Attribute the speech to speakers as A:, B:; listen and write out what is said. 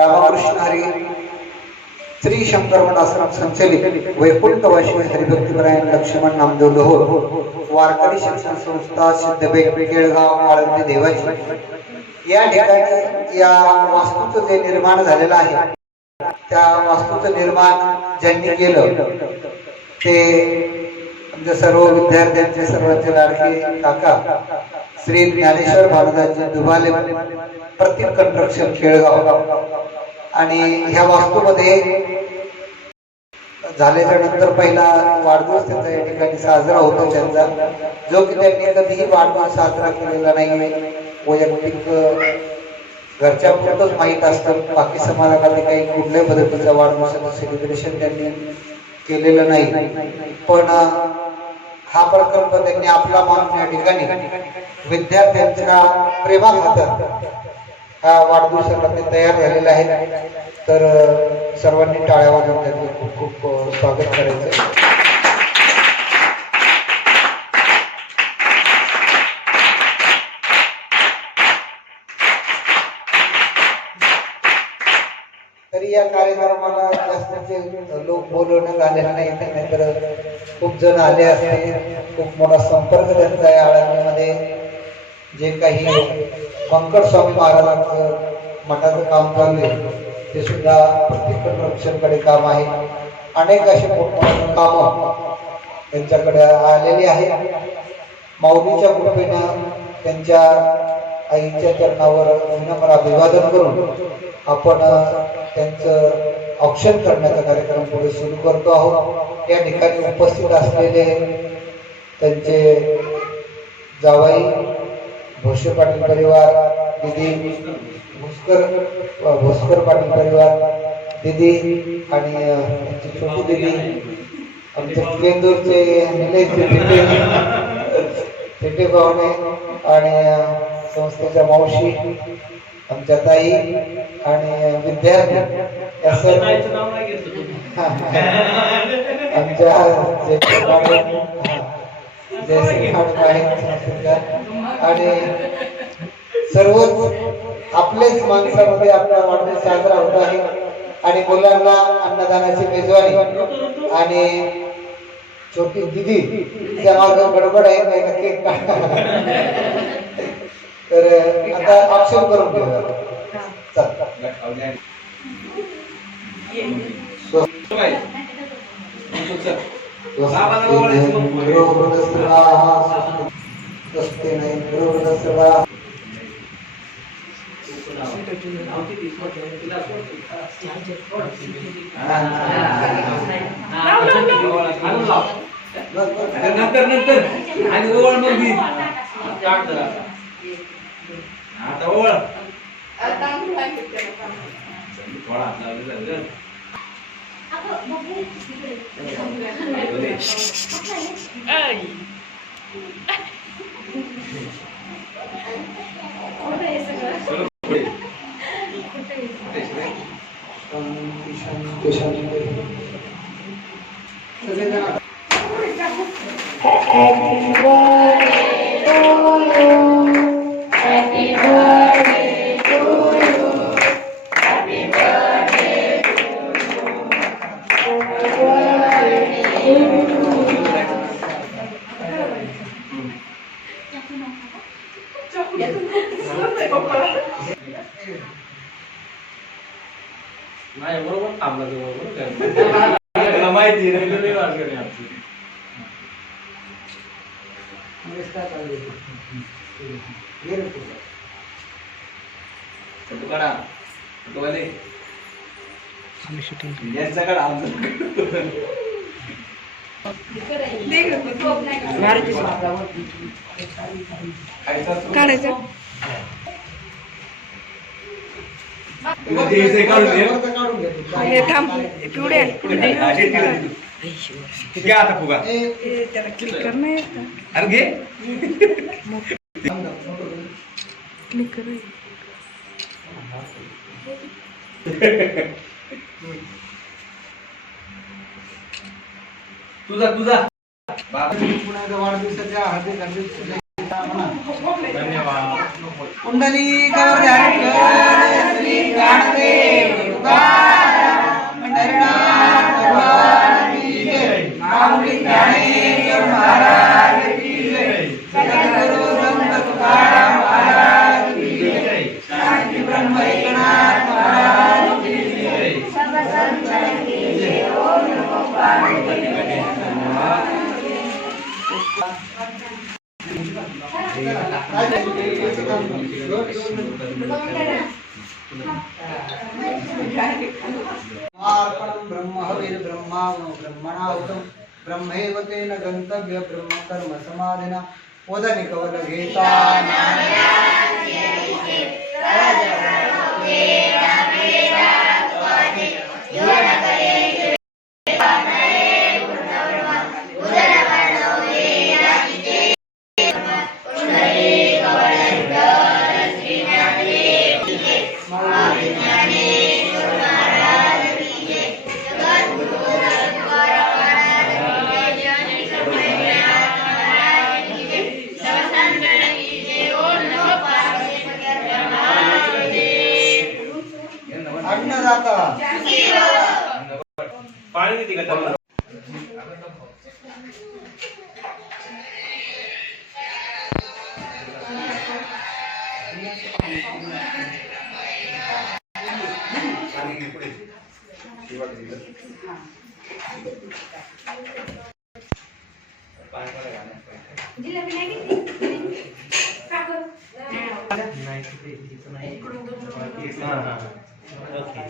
A: रामकृष्ण हरी श्री शंकर मठ आश्रम संचलित वैकुंठ वाशिनी हरिभक्तीपरायण लक्ष्मण नामदेव लोहोर वारकरी शिक्षण संस्था सिद्ध केळगाव आळंदी देवाची. या ठिकाणी या वास्तूचं जे निर्माण झालेलं आहे त्या वास्तूचं निर्माण ज्यांनी केलं ते आमच्या सर्व विद्यार्थ्यांचे सर्वांचे लाडके काका श्री ज्ञानेश्वर भारताचे दुभाले प्रतीक कन्स्ट्रक्शन खेळगाव. आणि ह्या वास्तूमध्ये झाल्याच्यानंतर पहिला वाढदिवस त्यांचा या ठिकाणी साजरा होतो त्यांचा जो की त्यांनी कधीही वाढदिवस साजरा केलेला नाही वैयक्तिक घरच्या पुरतच माहीत असतं. बाकी समाजामध्ये काही कुठल्याही पद्धतीचा वाढदिवसाचं सेलिब्रेशन त्यांनी केलेलं नाही. पण हा प्रकल्प त्यांनी आपला मानून या ठिकाणी विद्यार्थ्यांच्या प्रेमाखातर हा वाढदिवसाला ते तयार झालेला आहे तर सर्वांनी टाळ्या वाजवून त्याचं खूप खूप स्वागत करायचं तरी या कार्यक्रमाला लोक बोलवण्यात आलेले नाही नाहीतर खूप जण आले असते. खूप मोठा संपर्क त्यांचा आहे आळंदीमध्ये. जे काही मंकट स्वामी महाराजांचं मठाचं काम चालू आहे ते सुद्धा प्रत्येक कन्स्ट्रक्शनकडे काम आहे. अनेक असे मोठमोठे कामं त्यांच्याकडे आलेली आहे माऊलीच्या कृपेनं त्यांच्या आईच्या चरणावर विनम्र अभिवादन करून आपण त्यांचं औक्षण करण्याचा कार्यक्रम पुढे सुरू करतो आहोत. या ठिकाणी उपस्थित असलेले त्यांचे जावाई भोसे पाटील परिवार दिदी भोसकर भोसकर पाटील परिवार दिदी आणि त्यांची छोटी दिदी आमचे केंदूरचे निलेशचे तिथे तिथे आणि संस्थेच्या मावशी आमच्या ताई आणि विद्यार्थी आमच्या आणि सर्वच आपलेच माणसामध्ये आपला वाढदिवस साजरा होत आहे. आणि मुलांना अन्नदानाची मेजवानी आणि छोटी दिदी तिच्या मागं गडबड आहे नाही का केक काढा. तर आता ऑप्शन करून घेऊया वृहस्पतिः
B: नंतर नंतर. आणि ओवळ मग ಹಾ ತಗೋ Oh,
A: oh, oh, oh, oh.
B: नाही बरोबर थांबला तो बरोबर माहिती आहे. रेल्वे मार्ग आमची फोटो काढा फोटोवाले यांचा काढा आमचा
C: काढायचं
B: हे
C: थांब पिवड्या त्याला क्लिक कर नाही क्लिक कर
B: तुझा तुझा. बाबा
A: पुण्याच्या वाढदिवसाच्या हार्दिक हार्दिक.
B: धन्यवाद.
A: कुंडली ब्रह्मार्पणं ब्रह्म ब्रह्मणाहुतं ब्रह्मैव तेन गन्तव्य ब्रह्म कर्म समाधिना वदनि कवल अन्नदाता
B: पाणी देते का त्याला हा. ओके.